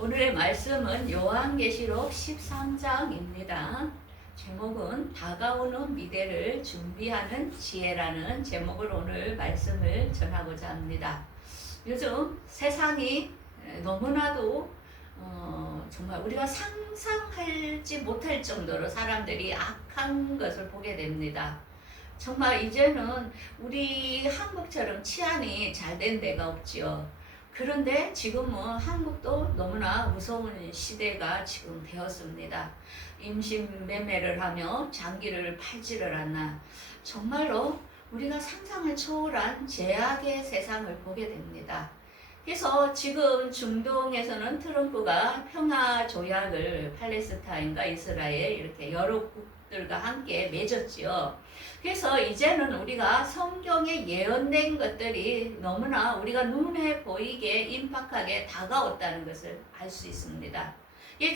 오늘의 말씀은 요한계시록 13장입니다. 제목은 다가오는 미래를 준비하는 지혜라는 제목으로 오늘 말씀을 전하고자 합니다. 요즘 세상이 너무나도 정말 우리가 상상하지 못할 정도로 사람들이 악한 것을 보게 됩니다. 정말 이제는 우리 한국처럼 치안이 잘 된 데가 없지요. 그런데 지금은 한국도 너무나 무서운 시대가 지금 되었습니다. 임신 매매를 하며 장기를 팔지를 않나. 정말로 우리가 상상을 초월한 제약의 세상을 보게 됩니다. 그래서 지금 중동에서는 트럼프가 평화 조약을 팔레스타인과 이스라엘 이렇게 여러 국들과 함께 맺었지요. 그래서 이제는 우리가 성경에 예언된 것들이 너무나 우리가 눈에 보이게 임박하게 다가왔다는 것을 알 수 있습니다.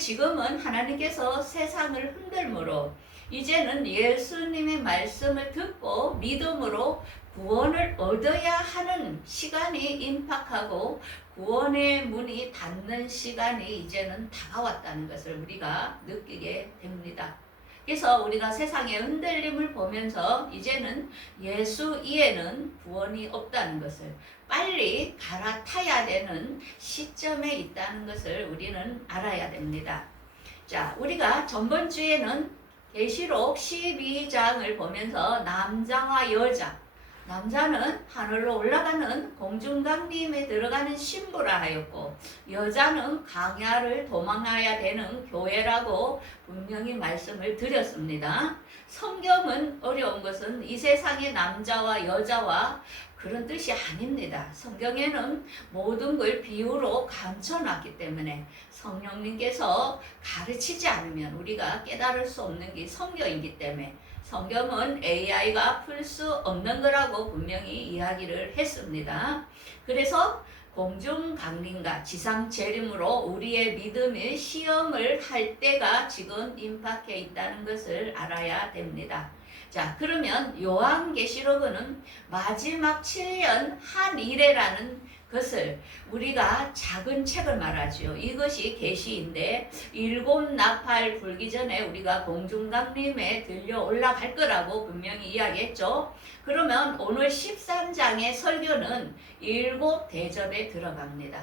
지금은 하나님께서 세상을 흔들므로 이제는 예수님의 말씀을 듣고 믿음으로 구원을 얻어야 하는 시간이 임박하고 구원의 문이 닫는 시간이 이제는 다가왔다는 것을 우리가 느끼게 됩니다. 그래서 우리가 세상의 흔들림을 보면서 이제는 예수 이에는 구원이 없다는 것을 빨리 갈아타야 되는 시점에 있다는 것을 우리는 알아야 됩니다. 자, 우리가 전번 주에는 계시록 12장을 보면서 남자와 여자, 남자는 하늘로 올라가는 공중강림에 들어가는 신부라 하였고 여자는 강야를 도망해야 되는 교회라고 분명히 말씀을 드렸습니다. 성경은 어려운 것은 이 세상의 남자와 여자와 그런 뜻이 아닙니다. 성경에는 모든 걸 비유로 감춰놨기 때문에 성령님께서 가르치지 않으면 우리가 깨달을 수 없는 게 성경이기 때문에 성경은 AI가 풀 수 없는 거라고 분명히 이야기를 했습니다. 그래서 공중 강림과 지상 재림으로 우리의 믿음의 시험을 할 때가 지금 임박해 있다는 것을 알아야 됩니다. 자, 그러면 요한계시록은 마지막 7년 한 이래라는 것을 우리가 작은 책을 말하죠. 이것이 계시인데 일곱 나팔 불기 전에 우리가 공중강림에 들려 올라갈 거라고 분명히 이야기했죠. 그러면 오늘 13장의 설교는 일곱 대접에 들어갑니다.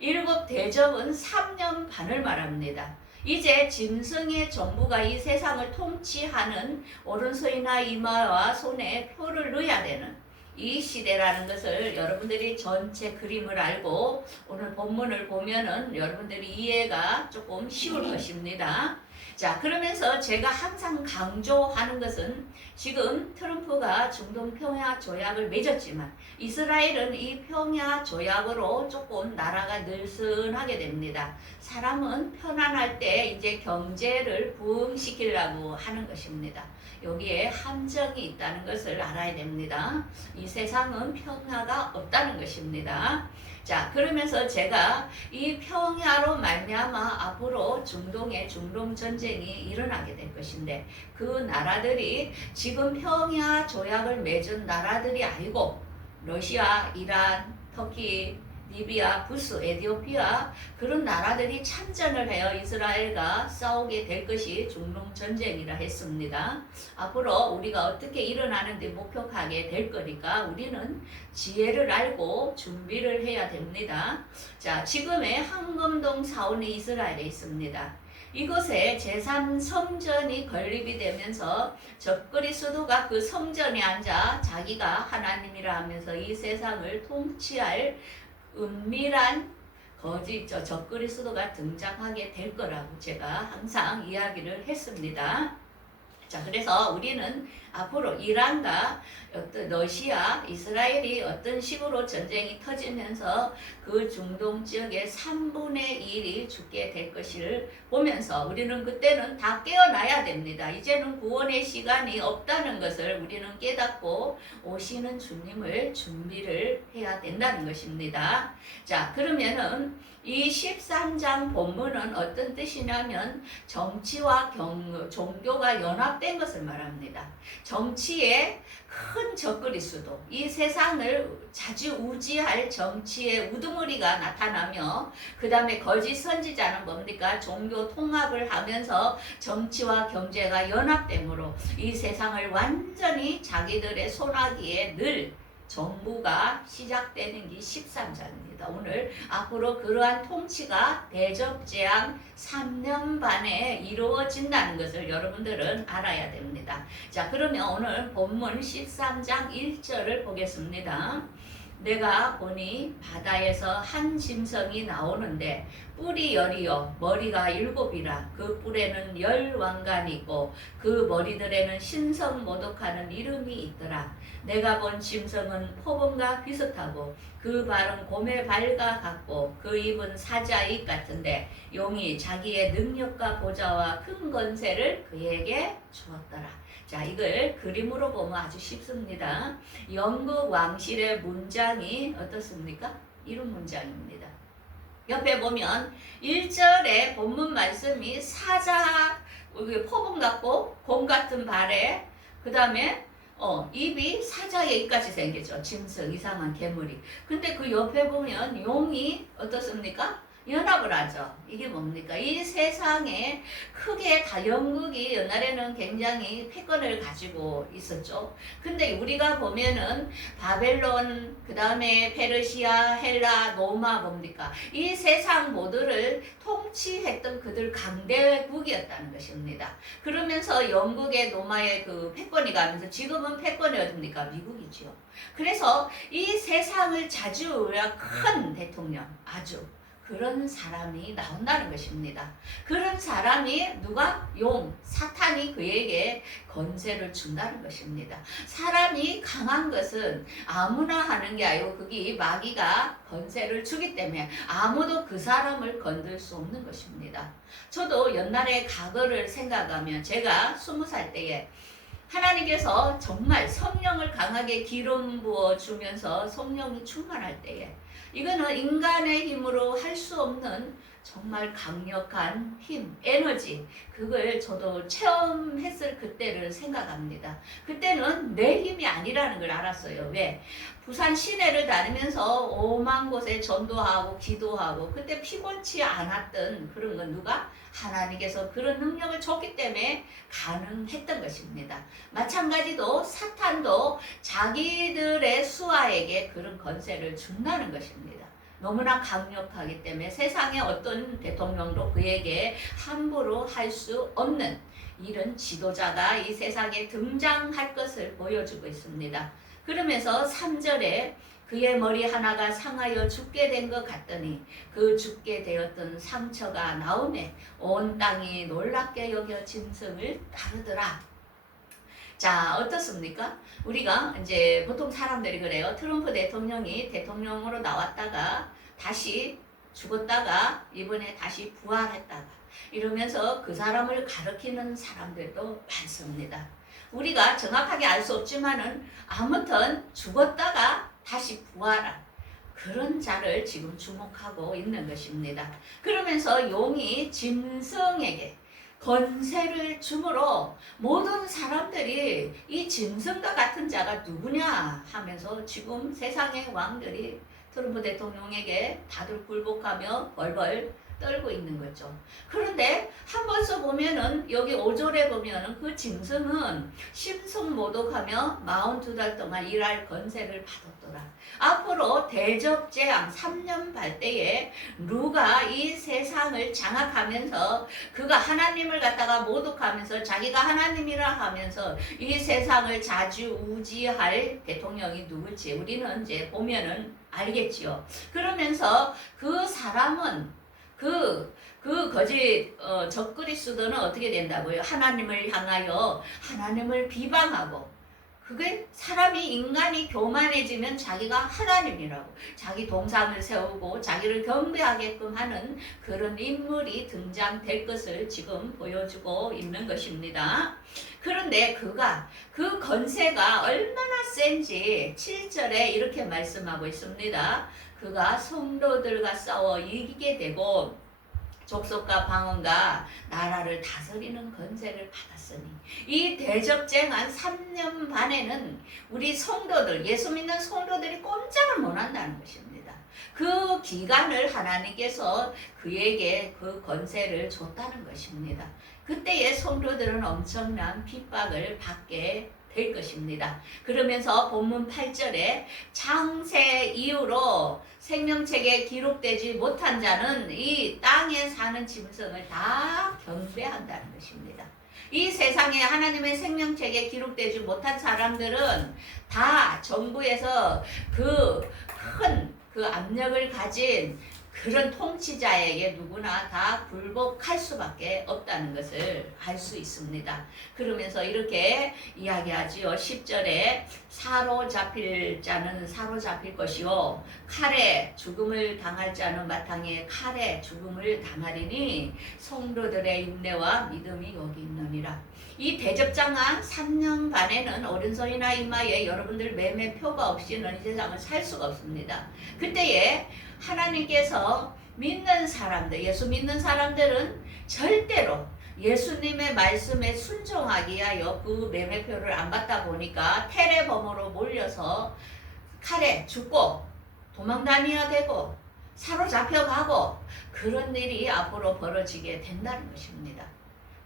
일곱 대접은 3년 반을 말합니다. 이제 짐승의 정부가 이 세상을 통치하는 오른손이나 이마와 손에 표를 넣어야 되는 이 시대라는 것을 여러분들이 전체 그림을 알고 오늘 본문을 보면은 여러분들이 이해가 조금 쉬울 것입니다. 자, 그러면서 제가 항상 강조하는 것은 지금 트럼프가 중동 평화 조약을 맺었지만 이스라엘은 이 평화 조약으로 조금 나라가 느슨하게 됩니다. 사람은 편안할 때 이제 경제를 부흥시키려고 하는 것입니다. 여기에 함정이 있다는 것을 알아야 됩니다. 이 세상은 평화가 없다는 것입니다. 자, 그러면서 제가 이 평화로 말미암아 앞으로 중동에 중동 전쟁이 일어나게 될 것인데 그 나라들이 지금 평화 조약을 맺은 나라들이 아니고 러시아, 이란, 터키, 리비아, 부스, 에티오피아 그런 나라들이 참전을 하여 이스라엘과 싸우게 될 것이 중동 전쟁이라 했습니다. 앞으로 우리가 어떻게 일어나는데 목격하게 될 거니까 우리는 지혜를 알고 준비를 해야 됩니다. 자, 지금의 황금동 사원이 이스라엘에 있습니다. 이곳에 제3성전이 건립이 되면서 적그리 수도가 그 성전에 앉아 자기가 하나님이라 하면서 이 세상을 통치할 은밀한 거짓 적그리 수도가 등장하게 될 거라고 제가 항상 이야기를 했습니다. 자, 그래서 우리는 앞으로 이란과 어떤 러시아, 이스라엘이 어떤 식으로 전쟁이 터지면서 그 중동 지역의 3분의 1이 죽게 될 것을 보면서 우리는 그때는 다 깨어나야 됩니다. 이제는 구원의 시간이 없다는 것을 우리는 깨닫고 오시는 주님을 준비를 해야 된다는 것입니다. 자, 그러면은 이 13장 본문은 어떤 뜻이냐면 정치와 종교가 연합된 것을 말합니다. 정치에 큰 적그리스도, 이 세상을 좌지우지할 정치의 우두머리가 나타나며 그 다음에 거짓 선지자는 뭡니까? 종교 통합을 하면서 정치와 경제가 연합되므로 이 세상을 완전히 자기들의 손아귀에 늘 정부가 시작되는 게 13장입니다. 오늘 앞으로 그러한 통치가 대접재앙 3년 반에 이루어진다는 것을 여러분들은 알아야 됩니다. 자, 그러면 오늘 본문 13장 1절을 보겠습니다. 내가 보니 바다에서 한 짐승이 나오는데 뿔이 10이요 머리가 7이라 그 뿔에는 10왕관이 있고 그 머리들에는 신성모독하는 이름이 있더라. 내가 본 짐승은 표범과 비슷하고 그 발은 곰의 발과 같고 그 입은 사자의 입 같은데 용이 자기의 능력과 보좌와 큰 권세를 그에게 주었더라. 자, 이걸 그림으로 보면 아주 쉽습니다. 영국 왕실의 문장이 어떻습니까? 이런 문장입니다. 옆에 보면 1절에 본문 말씀이 사자, 표범 같고 곰 같은 발에 그 다음에 입이 사자의 입같이 생겼죠. 짐승, 이상한 괴물이. 근데 그 옆에 보면 용이 어떻습니까? 연합을 하죠. 이게 뭡니까? 이 세상에 크게 다 영국이 옛날에는 굉장히 패권을 가지고 있었죠. 근데 우리가 보면은 바벨론, 그 다음에 페르시아, 헬라, 로마 뭡니까? 이 세상 모두를 통치했던 그들 강대국이었다는 것입니다. 그러면서 영국의 로마의 그 패권이 가면서 지금은 패권이 어딥니까? 미국이지요. 그래서 이 세상을 자주우려 큰 대통령, 아주 그런 사람이 나온다는 것입니다. 그런 사람이 누가? 용, 사탄이 그에게 권세를 준다는 것입니다. 사람이 강한 것은 아무나 하는 게 아니고 그게 마귀가 권세를 주기 때문에 아무도 그 사람을 건들 수 없는 것입니다. 저도 옛날에 과거를 생각하면 제가 20살 때에 하나님께서 정말 성령을 강하게 기름 부어 주면서 성령이 충만할 때에 이거는 인간의 힘으로 할 수 없는 정말 강력한 힘, 에너지, 그걸 저도 체험했을 그때를 생각합니다. 그때는 내 힘이 아니라는 걸 알았어요. 왜? 부산 시내를 다니면서 5만 곳에 전도하고 기도하고 그때 피곤치 않았던 그런 건 누가? 하나님께서 그런 능력을 줬기 때문에 가능했던 것입니다. 마찬가지로 사탄도 자기들의 수하에게 그런 권세를 준다는 것입니다. 너무나 강력하기 때문에 세상의 어떤 대통령도 그에게 함부로 할 수 없는 이런 지도자가 이 세상에 등장할 것을 보여주고 있습니다. 그러면서 3절에 그의 머리 하나가 상하여 죽게 된 것 같더니 그 죽게 되었던 상처가 나오매 온 땅이 놀랍게 여겨 짐승을 따르더라. 자, 어떻습니까? 우리가 이제 보통 사람들이 그래요. 트럼프 대통령이 대통령으로 나왔다가 다시 죽었다가 이번에 다시 부활했다가 이러면서 그 사람을 가리키는 사람들도 많습니다. 우리가 정확하게 알 수 없지만은 아무튼 죽었다가 다시 부활한 그런 자를 지금 주목하고 있는 것입니다. 그러면서 용이 짐승에게 권세를 주므로 모든 사람들이 이 짐승과 같은 자가 누구냐 하면서 지금 세상의 왕들이 트럼프 대통령에게 다들 굴복하며 벌벌 떨고 있는 거죠. 그런데 한번 써보면은 여기 5절에 보면은 그 짐승은 심승모독하며 42달 동안 일할 권세를 받았더라. 앞으로 대접재앙 3년 발대에 누가 이 세상을 장악하면서 그가 하나님을 갖다가 모독하면서 자기가 하나님이라 하면서 이 세상을 자주우지할 대통령이 누굴지 우리는 이제 보면은 알겠지요. 그러면서 그 사람은 그 거짓 적그리스도는 어떻게 된다고요? 하나님을 향하여 하나님을 비방하고 그게 사람이 인간이 교만해지면 자기가 하나님이라고 자기 동상을 세우고 자기를 경배하게끔 하는 그런 인물이 등장될 것을 지금 보여주고 있는 것입니다. 그런데 그가 그 권세가 얼마나 센지 7절에 이렇게 말씀하고 있습니다. 그가 성도들과 싸워 이기게 되고 족속과 방언과 나라를 다스리는 권세를 받았으니 이 대적쟁한 3년 반에는 우리 성도들, 예수 믿는 성도들이 꼼짝을 못 한다는 것입니다. 그 기간을 하나님께서 그에게 그 권세를 줬다는 것입니다. 그때의 성도들은 엄청난 핍박을 받게 될 것입니다. 그러면서 본문 8절에 창세 이후로 생명책에 기록되지 못한 자는 이 땅에 사는 짐승을 다 경배한다는 것입니다. 이 세상에 하나님의 생명책에 기록되지 못한 사람들은 다 정부에서 그 큰 압력을 가진 그런 통치자에게 누구나 다 굴복할 수밖에 없다는 것을 알 수 있습니다. 그러면서 이렇게 이야기하지요. 10절에 사로잡힐 자는 사로잡힐 것이요 칼에 죽음을 당할 자는 마땅히 칼에 죽음을 당하리니 성도들의 인내와 믿음이 여기 있느니라. 이 대적장한 3년 반에는 오른손이나 이마에 여러분들 매매표가 없이는 이 세상을 살 수가 없습니다. 그때에 하나님께서 믿는 사람들, 예수 믿는 사람들은 절대로 예수님의 말씀에 순종하기 위하여 그 매매표를 안 받다 보니까 테레범으로 몰려서 칼에 죽고 도망다녀야 되고 사로잡혀가고 그런 일이 앞으로 벌어지게 된다는 것입니다.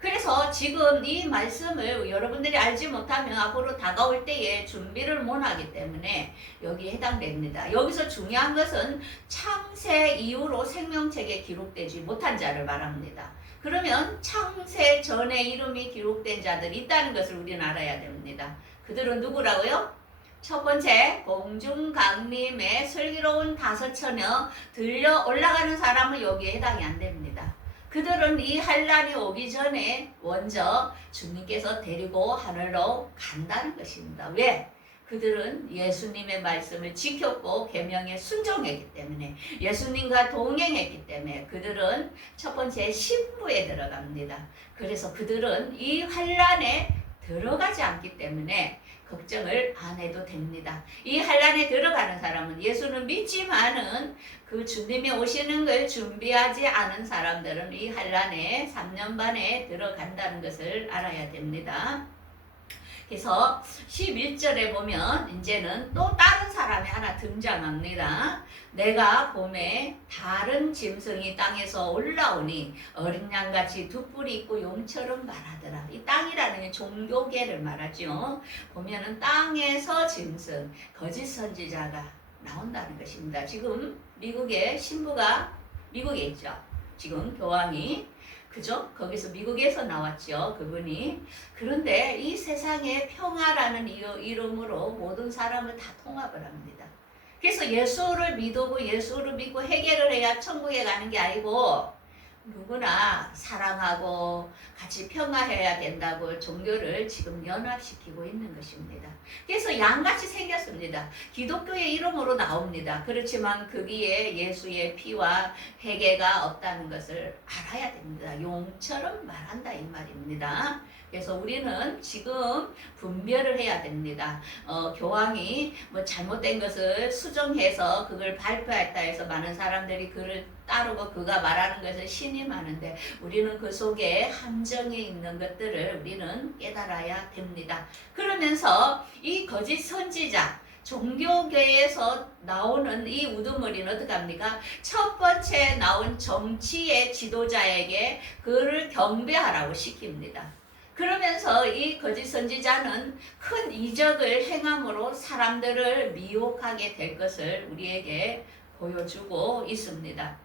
그래서 지금 이 말씀을 여러분들이 알지 못하면 앞으로 다가올 때에 준비를 못하기 때문에 여기에 해당됩니다. 여기서 중요한 것은 창세 이후로 생명책에 기록되지 못한 자를 말합니다. 그러면 창세 전에 이름이 기록된 자들이 있다는 것을 우리는 알아야 됩니다. 그들은 누구라고요? 첫 번째, 공중강림의 슬기로운 5처녀 들려 올라가는 사람은 여기에 해당이 안 됩니다. 그들은 이 환란이 오기 전에 먼저 주님께서 데리고 하늘로 간다는 것입니다. 왜? 그들은 예수님의 말씀을 지켰고 계명에 순종했기 때문에 예수님과 동행했기 때문에 그들은 첫 번째 신부에 들어갑니다. 그래서 그들은 이 환란에 들어가지 않기 때문에 걱정을 안 해도 됩니다. 이 환란에 들어가는 사람은 예수는 믿지만은 그 주님이 오시는 걸 준비하지 않은 사람들은 이 환란에 3년 반에 들어간다는 것을 알아야 됩니다. 그래서 11절에 보면 이제는 또 다른 사람이 하나 등장합니다. 내가 봄에 다른 짐승이 땅에서 올라오니 어린 양같이 두 뿔이 있고 용처럼 말하더라. 이 땅이라는 게 종교계를 말하죠. 보면은 땅에서 짐승, 거짓 선지자가 나온다는 것입니다. 지금 미국의 신부가 미국에 있죠. 지금 교황이 그죠? 거기서 미국에서 나왔죠. 그분이. 그런데 이 세상에 평화라는 이름으로 모든 사람을 다 통합을 합니다. 그래서 예수를 믿고 해결을 해야 천국에 가는 게 아니고 누구나 사랑하고 같이 평화해야 된다고 종교를 지금 연합시키고 있는 것입니다. 그래서 양같이 생겼습니다. 기독교의 이름으로 나옵니다. 그렇지만 거기에 예수의 피와 회개가 없다는 것을 알아야 됩니다. 용처럼 말한다 이 말입니다. 그래서 우리는 지금 분별을 해야 됩니다. 교황이 뭐 잘못된 것을 수정해서 그걸 발표했다 해서 많은 사람들이 그를 따르고 그가 말하는 것을 신임하는데 우리는 그 속에 함정이 있는 것들을 우리는 깨달아야 됩니다. 그러면서 이 거짓 선지자 종교계에서 나오는 이 우두머리는 어떻게 합니까? 첫 번째 나온 정치의 지도자에게 그를 경배하라고 시킵니다. 그러면서 이 거짓 선지자는 큰 이적을 행함으로 사람들을 미혹하게 될 것을 우리에게 보여주고 있습니다.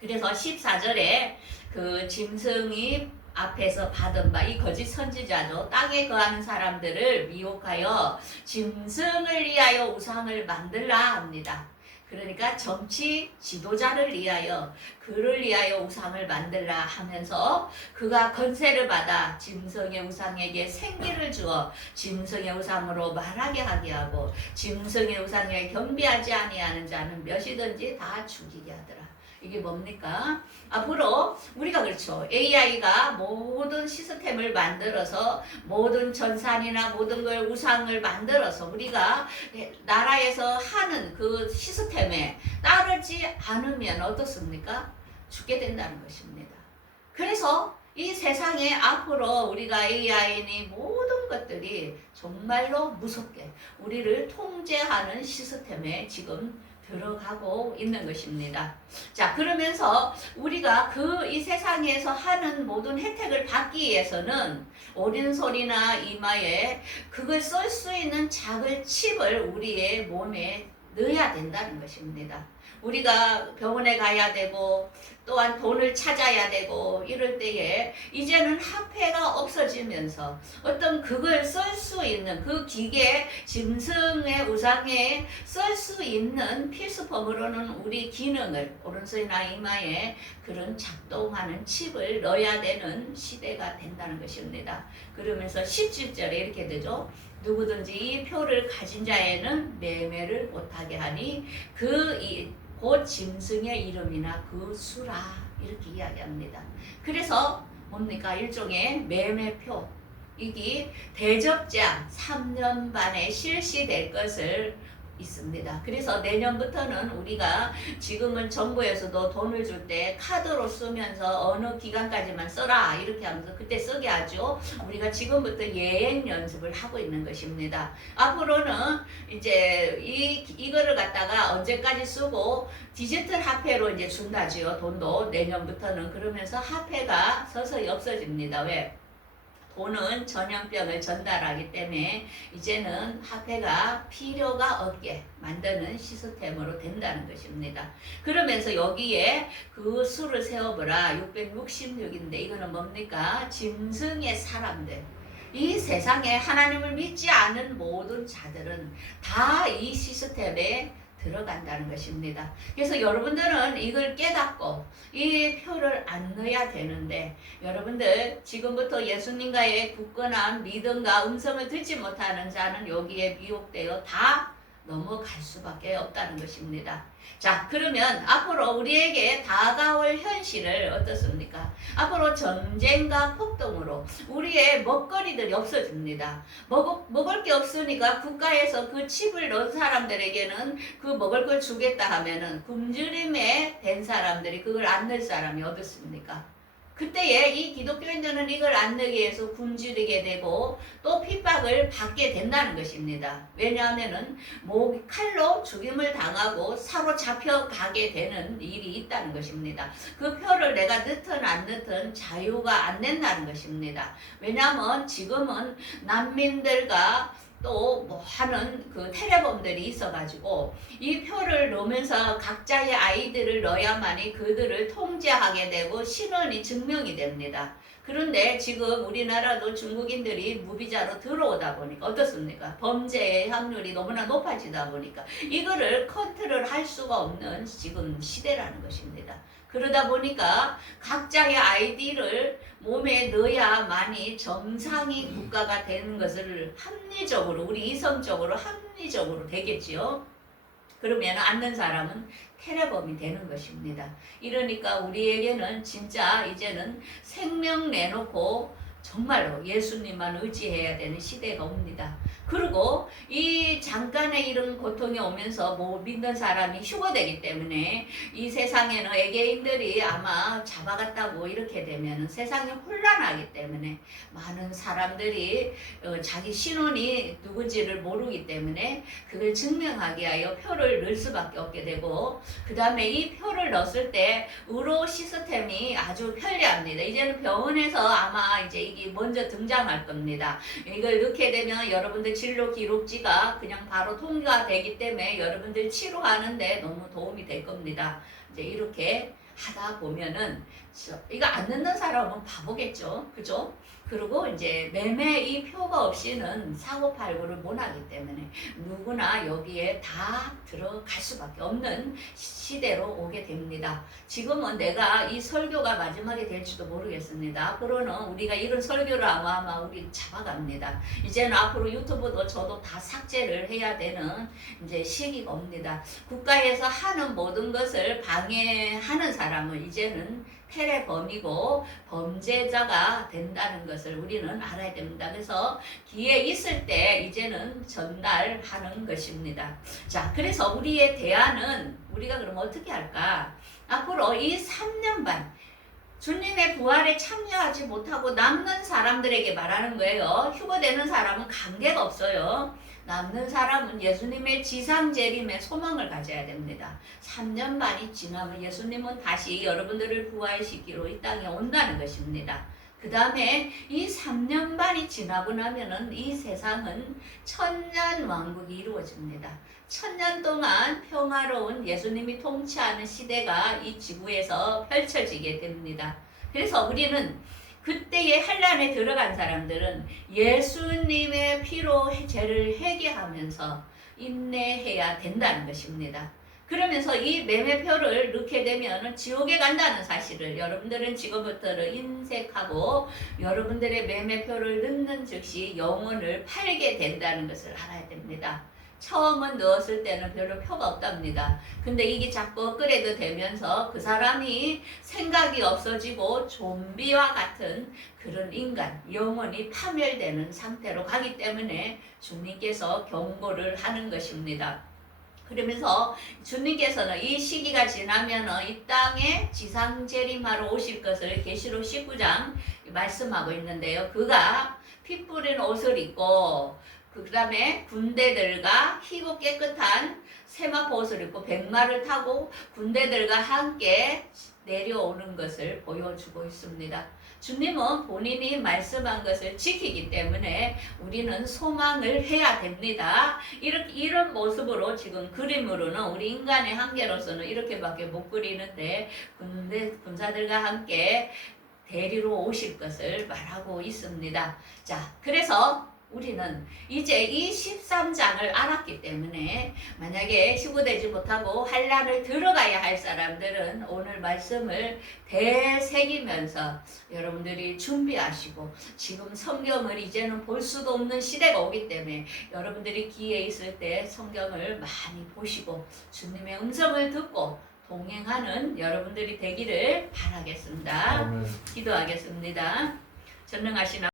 그래서 14절에 그 짐승이 앞에서 받은 바 이 거짓 선지자죠. 땅에 거하는 사람들을 미혹하여 짐승을 위하여 우상을 만들라 합니다. 그러니까 정치 지도자를 위하여 그를 위하여 우상을 만들라 하면서 그가 권세를 받아 짐승의 우상에게 생기를 주어 짐승의 우상으로 말하게 하게 하고 짐승의 우상에 경배하지 아니하는 자는 몇이든지 다 죽이게 하더라. 이게 뭡니까? 앞으로 우리가 그렇죠. AI가 모든 시스템을 만들어서 모든 전산이나 모든 걸 우상을 만들어서 우리가 나라에서 하는 그 시스템에 따르지 않으면 어떻습니까? 죽게 된다는 것입니다. 그래서 이 세상에 앞으로 우리가 AI니 모든 것들이 정말로 무섭게 우리를 통제하는 시스템에 지금 들어가고 있는 것입니다. 자, 그러면서 우리가 이 세상에서 하는 모든 혜택을 받기 위해서는 오른손이나 이마에 그걸 쓸 수 있는 작은 칩을 우리의 몸에 넣어야 된다는 것입니다. 우리가 병원에 가야 되고 또한 돈을 찾아야 되고 이럴 때에 이제는 화폐가 없어지면서 어떤 그걸 쓸 수 있는 그 기계 짐승의 우상에 쓸 수 있는 필수품으로는 우리 기능을 오른손이나 이마에 그런 작동하는 칩을 넣어야 되는 시대가 된다는 것입니다. 그러면서 17절에 이렇게 되죠. 누구든지 이 표를 가진 자에는 매매를 못하게 하니 곧 짐승의 이름이나 그 수라 이렇게 이야기합니다. 그래서 뭡니까? 일종의 매매표. 이게 대접자 3년 반에 실시될 것을 있습니다. 그래서 내년부터는 우리가 지금은 정부에서도 돈을 줄 때 카드로 쓰면서 어느 기간까지만 써라 이렇게 하면서 그때 쓰게 하죠. 우리가 지금부터 예행 연습을 하고 있는 것입니다. 앞으로는 이제 이거를 갖다가 언제까지 쓰고 디지털 화폐로 이제 준다지요. 돈도 내년부터는. 그러면서 화폐가 서서히 없어집니다. 왜? 돈은 전염병을 전달하기 때문에 이제는 화폐가 필요가 없게 만드는 시스템으로 된다는 것입니다. 그러면서 여기에 그 수를 세어보라 666인데 이거는 뭡니까? 짐승의 사람들. 이 세상에 하나님을 믿지 않은 모든 자들은 다 이 시스템에 들어간다는 것입니다. 그래서 여러분들은 이걸 깨닫고 이 표를 안 넣어야 되는데 여러분들 지금부터 예수님과의 굳건한 믿음과 음성을 듣지 못하는 자는 여기에 미혹되어 다 넘어갈 수밖에 없다는 것입니다. 자, 그러면 앞으로 우리에게 다가올 현실을 어떻습니까? 앞으로 전쟁과 폭동으로 우리의 먹거리들이 없어집니다. 먹을 게 없으니까 국가에서 그 칩을 넣은 사람들에게는 그 먹을 걸 주겠다 하면은 굶주림에 된 사람들이 그걸 안 넣을 사람이 어떻습니까? 그때에 이 기독교인들은 이걸 안 넣기 위해서 굶주리게 되고 또 핍박을 받게 된다는 것입니다. 왜냐하면은 칼로 죽임을 당하고 사로잡혀 가게 되는 일이 있다는 것입니다. 그 표를 내가 넣든 안 넣든 자유가 안 된다는 것입니다. 왜냐하면 지금은 난민들과 또 뭐 하는 그 테러범들이 있어가지고 이 표를 넣으면서 각자의 아이들을 넣어야만이 그들을 통제하게 되고 신원이 증명이 됩니다. 그런데 지금 우리나라도 중국인들이 무비자로 들어오다 보니까 어떻습니까? 범죄의 확률이 너무나 높아지다 보니까 이거를 컨트롤 할 수가 없는 지금 시대라는 것입니다. 그러다 보니까 각자의 아이디를 몸에 넣어야만이 정상이 국가가 되는 것을 합리적으로 우리 이성적으로 합리적으로 되겠지요. 그러면 앉는 사람은 테러범이 되는 것입니다. 이러니까 우리에게는 진짜 이제는 생명 내놓고 정말로 예수님만 의지해야 되는 시대가 옵니다. 그리고 이 잠깐의 이런 고통이 오면서 믿는 사람이 휴거되기 때문에 이 세상에는 외계인들이 아마 잡아갔다고 이렇게 되면 세상이 혼란하기 때문에 많은 사람들이 자기 신원이 누군지를 모르기 때문에 그걸 증명하기 위하여 표를 넣을 수밖에 없게 되고 그 다음에 이 표를 넣었을 때 의료 시스템이 아주 편리합니다. 이제는 병원에서 아마 이제 이게 먼저 등장할 겁니다. 이걸 넣게 되면 여러분들 진료 기록지가 그냥 바로 통과되기 때문에 여러분들 치료하는데 너무 도움이 될 겁니다. 이제 이렇게 하다 보면은 이거 안 넣는 사람은 바보겠죠. 그죠? 그리고 이제 매매 이 표가 없이는 사고 팔고를 못 하기 때문에 누구나 여기에 다 들어갈 수밖에 없는 시대로 오게 됩니다. 지금은 내가 이 설교가 마지막이 될지도 모르겠습니다. 앞으로는 우리가 이런 설교를 아마 우리 잡아갑니다. 이제는 앞으로 유튜브도 저도 다 삭제를 해야 되는 이제 시기가 옵니다. 국가에서 하는 모든 것을 방해하는 사람은 이제는 테레범이고 범죄자가 된다는 것을 우리는 알아야 됩니다. 그래서 기회 있을 때 이제는 전달하는 것입니다. 자, 그래서 우리의 대안은 우리가 그럼 어떻게 할까? 앞으로 이 3년 반 주님의 부활에 참여하지 못하고 남는 사람들에게 말하는 거예요. 휴거되는 사람은 관계가 없어요. 남는 사람은 예수님의 지상재림의 소망을 가져야 됩니다. 3년 반이 지나면 예수님은 다시 여러분들을 부활시키러 이 땅에 온다는 것입니다. 그 다음에 이 3년 반이 지나고 나면은 이 세상은 천년 왕국이 이루어집니다. 1000년 동안 평화로운 예수님이 통치하는 시대가 이 지구에서 펼쳐지게 됩니다. 그래서 우리는 그때의 환란에 들어간 사람들은 예수님의 피로 죄를 회개하면서 인내해야 된다는 것입니다. 그러면서 이 매매표를 넣게 되면 지옥에 간다는 사실을 여러분들은 지금부터는 인색하고 여러분들의 매매표를 넣는 즉시 영혼을 팔게 된다는 것을 알아야 됩니다. 처음은 넣었을 때는 별로 표가 없답니다. 근데 이게 자꾸 업그레이드 되면서 그 사람이 생각이 없어지고 좀비와 같은 그런 인간, 영혼이 파멸되는 상태로 가기 때문에 주님께서 경고를 하는 것입니다. 그러면서 주님께서는 이 시기가 지나면은 이 땅에 지상재림하러 오실 것을 계시록 19장 말씀하고 있는데요. 그가 피 뿌린 옷을 입고 그 다음에 군대들과 희고 깨끗한 세마포 옷을 입고 백마를 타고 군대들과 함께 내려오는 것을 보여주고 있습니다. 주님은 본인이 말씀한 것을 지키기 때문에 우리는 소망을 해야 됩니다. 이런 모습으로 지금 그림으로는 우리 인간의 한계로서는 이렇게밖에 못 그리는데 군사들과 함께 데리러 오실 것을 말하고 있습니다. 자, 그래서 우리는 이제 이 13장을 알았기 때문에 만약에 휴거되지 못하고 환란을 들어가야 할 사람들은 오늘 말씀을 되새기면서 여러분들이 준비하시고 지금 성경을 이제는 볼 수도 없는 시대가 오기 때문에 여러분들이 기회 있을 때 성경을 많이 보시고 주님의 음성을 듣고 동행하는 여러분들이 되기를 바라겠습니다. 기도하겠습니다. 전능하신